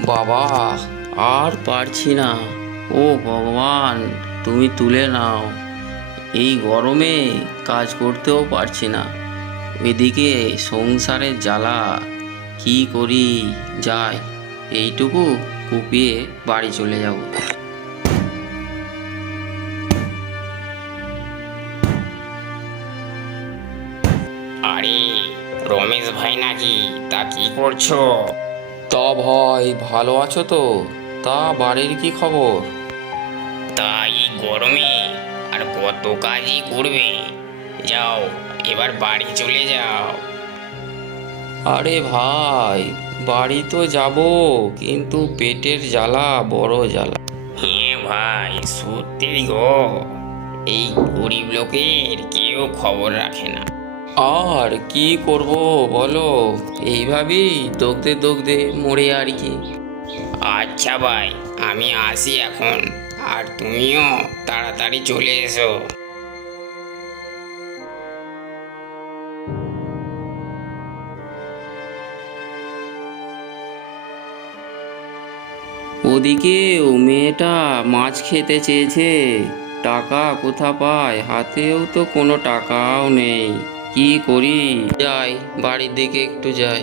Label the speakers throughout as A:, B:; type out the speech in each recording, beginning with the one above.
A: বাবা, আর পারছি না। ও ভগবান, তুমি তুলে নাও। এই গরমে কাজ করতেও পারছি না। এদিকে সংসারের জ্বালা, কি করি। যাই, এইটুকু কুপিয়ে বাড়ি চলে যাব।
B: আরে, রমেশ ভাই নাকি? তা কি করছো?
A: তা ভাই, ভালো আছো তো? তা বাড়ির কি খবর?
B: তা এই গরমে আর কত কাজই করবে। যাও, এবার বাড়ি চলে যাও।
A: আরে ভাই, বাড়ি তো যাব, কিন্তু পেটের জ্বালা বড় জ্বালা।
B: হ্যাঁ ভাই, সত্যি গো। এই গরিব লোকের কেউ খবর রাখে না।
A: আর কি করব বলো, এইভাবেই দগদে দগদে মরে আর কি।
B: আচ্ছা ভাই, আমি আসি এখন। আর তুমিও তাড়াতাড়ি চলে এসো।
A: ওদিকে ও মেয়েটা মাছ খেতে চেয়েছে, টাকা কোথা পায়? হাতেও তো কোনো টাকাও নেই। কি করি? যাই, বাড়ির দিকে একটু যাই।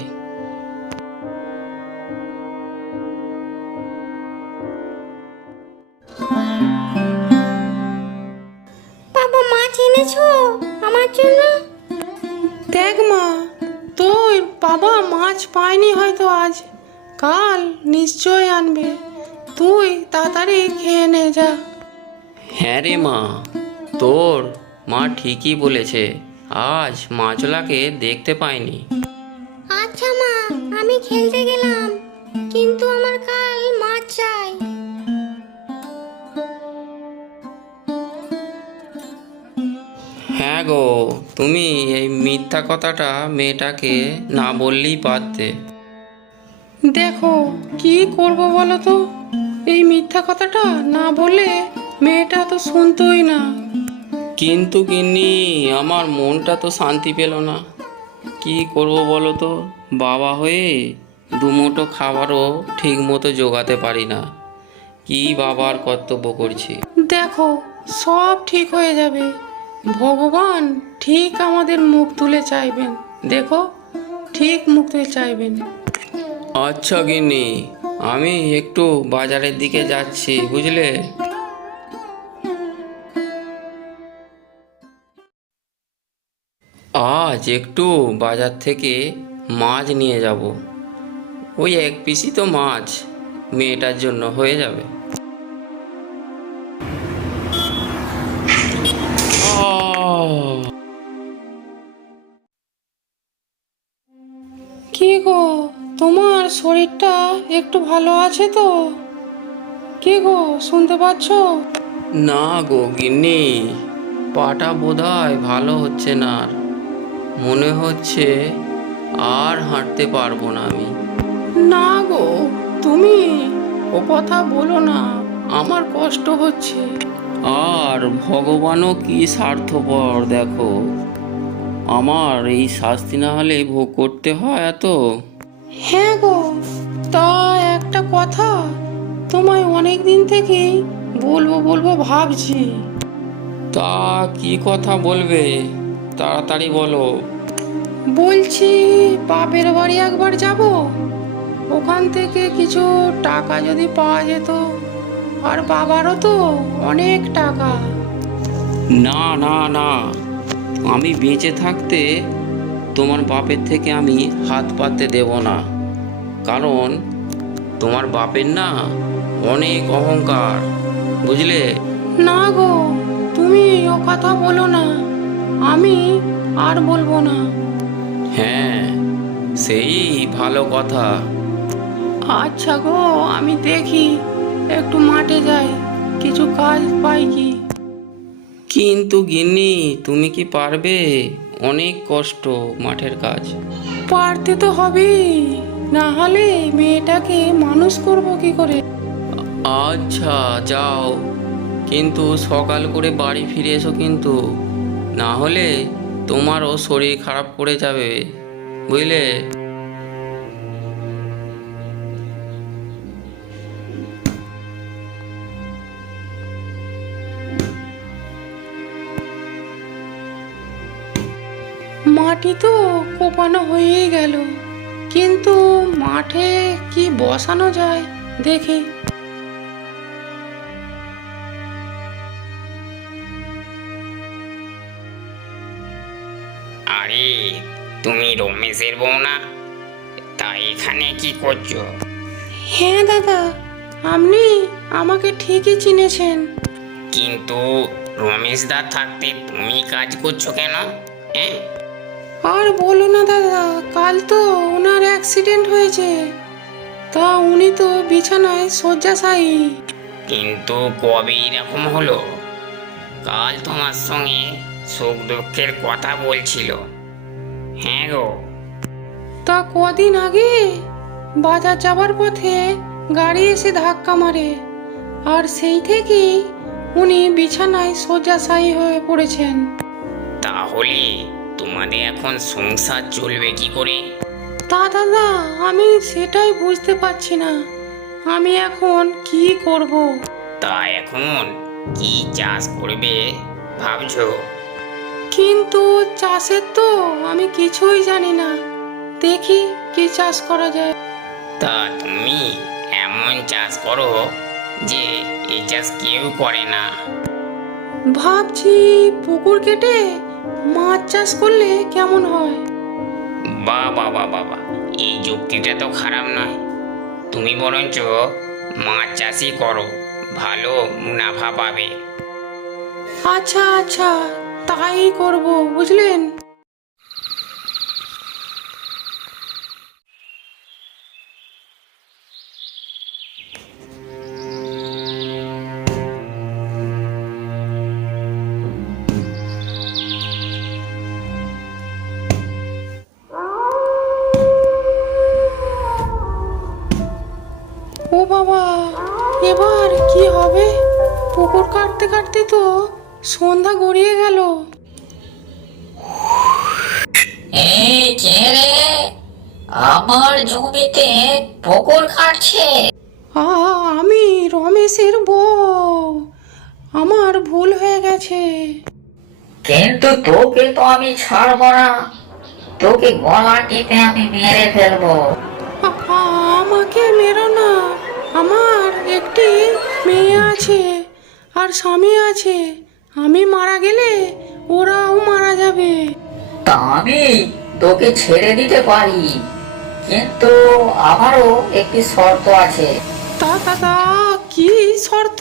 C: বাবা, মাছ এনেছো আমার জন্য?
D: দেখ মা, তোর বাবা মাছ পায়নি হয়তো আজ, কাল নিশ্চয় আনবে। তুই তাড়াতাড়ি খেয়ে নে যা।
A: হ্যাঁ রে মা, তোর মা ঠিকই বলেছে, আজ মাছলাকে দেখতে পাইনি।
C: আচ্ছা মা, আমি খেলতে গেলাম, কিন্তু আমার কাল মাছ চাই।
A: হ্যাঁ গো, তুমি এই মিথ্যা কথাটা মেয়েটাকে না বললেই পারতে।
D: দেখো, কি করব বলো তো? এই মিথ্যা কথাটা না বললে মেয়েটা তো শুনতোই না।
A: কিন্তু গিন্নি, আমার মনটা তো শান্তি পেল না। কি করব বলো তো, বাবা হয়ে দুমুঠো খাবারও ঠিক মতো জোগাতে পারি না। কি বাবার কর্তব্য করছি।
D: দেখো, সব ঠিক হয়ে যাবে। ভগবান ঠিক আমাদের মুখ তুলে চাইবেন। দেখো, ঠিক মুখ তুলে চাইবেন।
A: আচ্ছা গিন্নি, আমি একটু বাজারের দিকে যাচ্ছি, বুঝলে। আজ একটু বাজার থেকে মাছ নিয়ে যাব। ওই এক পিসই তো মাছ, মেয়েটার জন্য হয়ে যাবে। আহ!
D: কি গো, তোমার শরীরটা একটু ভালো আছে তো? কি গো, শুনতে পাচ্ছ?
A: না গো গিন্নি, পাটা বোধহয় ভালো হচ্ছে না আর। মনে হচ্ছে আর হাঁটতে পারবো না আমি।
D: না গো, তুমি ও কথা বলো না, আমার কষ্ট হচ্ছে।
A: আর ভগবানও কি স্বার্থপর দেখো, আমার এই শাস্তি না হলে ভোগ করতে হয় এত।
D: হ্যাঁ গো, তা একটা কথা তোমায় অনেক দিন থেকেই বলবো বলবো ভাবছি।
A: তা কি কথা বলবে, তাড়াতাড়ি বলো।
D: বলছি, বাপের বাড়ি একবার যাব, ওখান থেকে কিছু টাকা যদি পাওয়া যেত। আর বাবারও তো অনেক টাকা।
A: না না না, আমি বেঁচে থাকতে তোমার বাপের থেকে আমি হাত পাততে দেব না। কারণ তোমার বাপের না অনেক অহংকার, বুঝলে।
D: না গো, তুমি ও কথা বলো না, আমি আর বলবো না।
A: হ্যাঁ, সেই ভালো কথা।
D: আচ্ছা গো, আমি দেখি একটু মাঠে যাই, কিছু কাজ পাই কি।
A: কিন্তু গিন্নি, তুমি কি পারবে? অনেক কষ্ট মাঠের কাজ।
D: পারতে তো হবেই, না হলে মেয়েটাকে মানুষ করব কি করে?
A: আচ্ছা যাও, কিন্তু সকাল করে বাড়ি ফিরে এসো কিন্তু, না হলে তোমারও শরীর খারাপ করে যাবে, বুঝলে।
D: মাটি তো কোপানো হয়েই গেল, কিন্তু মাঠে কি বসানো যায় দেখি।
B: আরে, তুমি রমেশের বউ না? তা এখানে কি করছো?
D: হ্যাঁ দাদা, আপনি আমাকে ঠিকই চিনেছেন।
B: কিন্তু রমেশদা থাকতে তুমি কাজ করছো কেন? হ্যাঁ,
D: আর বলো না দাদা, কাল তো ওনার অ্যাক্সিডেন্ট হয়েছে, তা উনি তো বিছানায় শয্যাশায়ী।
B: কিন্তু কবে এরকম হলো? কাল তোমার সঙ্গে সুখ দুঃখের কথা বলছিল। হ্যাঁ গো,
D: তা কদিন আগে বাজার যাবার পথে গাড়ি এসে ধাক্কা মারে, আর সেই থেকেই উনি বিছানায় শয্যাশায়ী হয়ে পড়েছেন।
B: তাহলে তোমাদের এখন সংসার চলবে কি করে?
D: তা দাদা, আমি সেটাই বুঝতে পারছি না, আমি এখন কি করব।
B: তা এখন কি চাষ করবে ভাবছো?
D: কিন্তু চাষের তো আমি কিছুই জানি না, দেখি কি চাষ করা যায়।
B: তা তুমি এমন চাষ করো যে এই চাষ কেউ করে না।
D: ভাবছি পুকুর কেটে মাছ চাষ করলে কেমন হয়।
B: বাবা বাবা বাবা, এই যুক্তিটা তো খারাপ নয়। তুমি বরঞ্চ মাছ চাষই করো, ভালো মুনাফা পাবে।
D: আচ্ছা আচ্ছা, তাই করব, বুঝলেন। ও বাবা, এবার কি হবে? পুকুর কাটতে কাটতে তো সন্ধ্যা গড়িয়ে গেল।
E: এই কে রে? আমার জমিতে পুকুর কাটছে।
D: আমি রমেশের বউ, আমার ভুল হয়ে গেছে।
E: কিন্তু তোকে তো আমি ছাড়বো না, তোকে গলা টিপে আমি মেরে ফেলবো।
D: আমাকে মেরো না, আমার একটি মেয়ে আছে আর স্বামী আছে, আমি মারা গেলে ওরাও মারা যাবে।
E: তা আমি তোকে ছেড়ে দিতে পারি, কিন্তু আমারও একটি শর্ত আছে।
D: তা দাদা, কি শর্ত?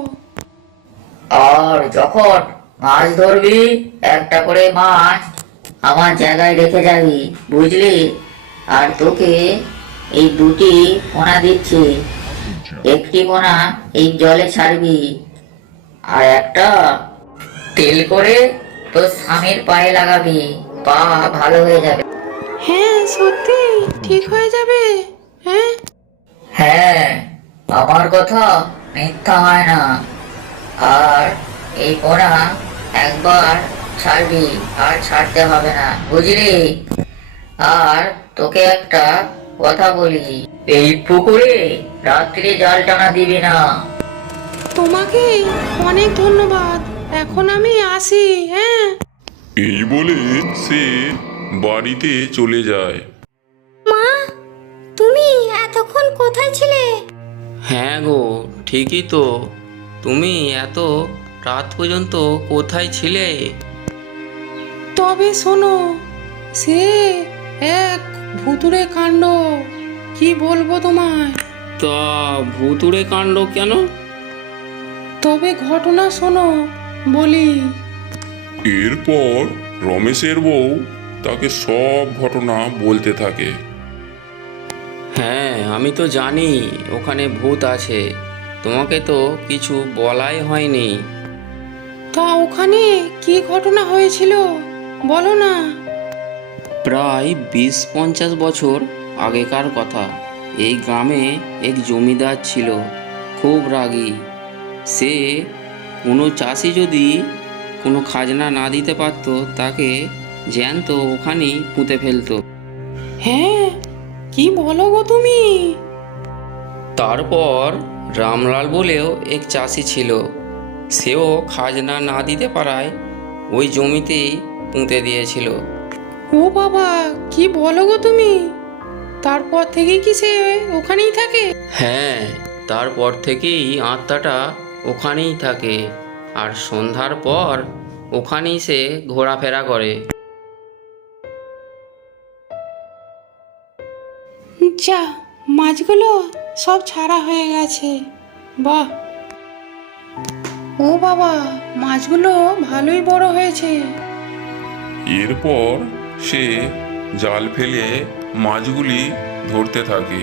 E: আর যখন মাছ ধরবি, একটা করে মাছ আমার জায়গায় রেখে যাবি, বুঝলি? আর তোকে এই দুটি পোনা দিচ্ছি, একটি পোনা এই জলে ছাড়বি, আর একটা তেল করে তোর স্বামীর পায়ে লাগাবি, পা ভালো হয়ে যাবে।
D: হ্যাঁ সত্যি ঠিক হয়ে যাবে। হ্যাঁ
E: হ্যাঁ, আমার কথা মিথ্যা হয় না। আর এই পোনা একবার ছাড়বি, আর ছাড়তে হবে না, বুঝলি? আর তোকে একটা কথা বলি, এই পুকুরে রাত্রি জাল টানা দিবি না।
D: তোমাকে অনেক ধন্যবাদ, এখন আমি আসি। হ্যাঁ
F: এই বলে সে বাড়িতে চলে যায়।
C: মা, তুমি এতক্ষণ কোথায় ছিলে?
A: হ্যাঁ গো, ঠিকই তো। তুমি এত রাত পর্যন্ত কোথায় ছিলে?
D: তবে শোনো, সে এক ভুতুড়ে কাণ্ড, কি বলবো তোমায়।
A: তা ভুতুড়ে কাণ্ড কেন?
D: তবে ঘটনা শোনো, বলি।
F: এরপর রমেশের বউ তাকে সব ঘটনা বলতে থাকে।
A: হ্যাঁ, আমি তো জানি ওখানে ভূত আছে, তোমাকে তো কিছু বলাই হয়নি।
D: তা ওখানে কি ঘটনা হয়েছিল বলো না।
A: প্রায় 20-50 বছর আগেকার কথা। এই গ্রামে এক জমিদার ছিল, খুব রাগী। সে কোনো চাষি যদি কোনো খাজনা না দিতে পারত, তাকে জ্যান্ত ওখানেই পুঁতে ফেলতো।
D: হ্যাঁ, কি বলো গো তুমি?
A: তারপর রামলাল বলেও এক চাষি ছিল, সেও খাজনা না দিতে পারায় ওই জমিতেই পুঁতে দিয়েছিল।
D: ও বাবা, কি বলো গো তুমি? তারপর থেকে কি সে ওখানেই থাকে?
A: হ্যাঁ, তারপর থেকেই আত্মাটা ওখানেই থাকে, আর সন্ধ্যার পর ওখানেই সে ঘোরাফেরা করে।
D: যা, মাছগুলো সব ছাড়া হয়ে গেছে। বাহ! ও বাবা, মাছগুলো ভালোই বড় হয়েছে।
F: এরপর সে জাল ফেলে মাছগুলি ধরতে থাকে।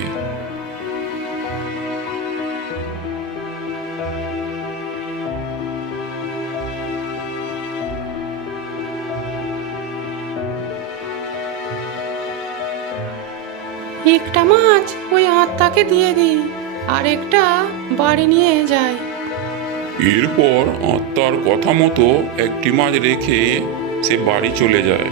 D: একটা মাছ ওই আত্মাকে দিয়ে দিই, আর একটা বাড়ি নিয়ে যায়।
F: এরপর আত্মার কথা মতো একটি মাছ রেখে সে বাড়ি চলে যায়।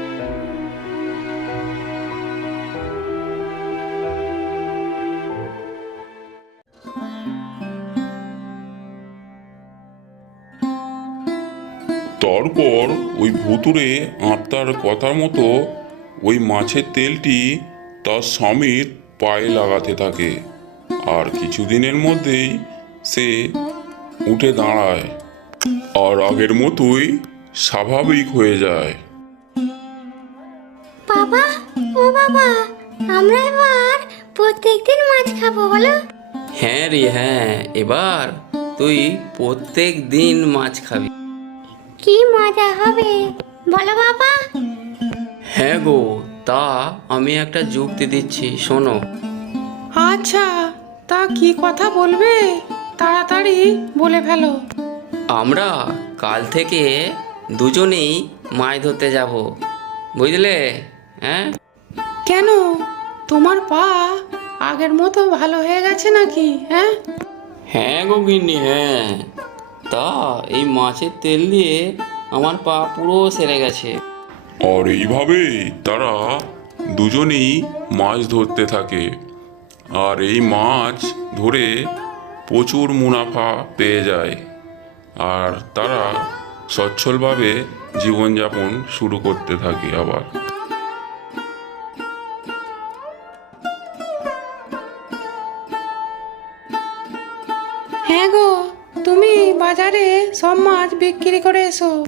F: তারপর ওই ভুতুড়ে আত্মার কথা মতো ওই মাছের তেলটি তার স্বামীর পায়ে লাগাতে থাকে, আর কিছুদিনের মধ্যেই সে উঠে দাঁড়ায় আর আগের মতোই স্বাভাবিক হয়ে যায়।
C: বাবা, ও বাবা, আমরা এবার প্রত্যেকদিন মাছ খাবো বলো?
A: হ্যাঁ রে হ্যাঁ, এবার তুই প্রত্যেক দিন মাছ খাবি।
C: কি মজা হবে বলো বাবা?
A: হ্যাঁ গো, তা আমি একটা যুক্তি দিচ্ছি, শোনো।
D: আচ্ছা, তা কি কথা বলবে? তাড়াতাড়ি বলে ফেলো।
A: আমরা কাল থেকে দুজনেই মাছ ধরতে যাব, বুঝলে? হ্যাঁ।
D: কেন, তোমার পা আগের মতো ভালো হয়ে গেছে নাকি? হ্যাঁ?
A: হ্যাঁ গো গিন্নি, হ্যাঁ। তা এই মাছের তেল দিয়ে আমার পা পুরো সেরে গেছে।
F: আর এইভাবেই তারা দুজনেই মাছ ধরতে থাকে, আর এই মাছ ধরে প্রচুর মুনাফা পেয়ে যায়, আর তারা সচ্ছলভাবে জীবনযাপন শুরু করতে থাকে আবার।
D: হ্যাঁ গো, তুমি বাজারে সব মাছ বিক্রি করে এসো।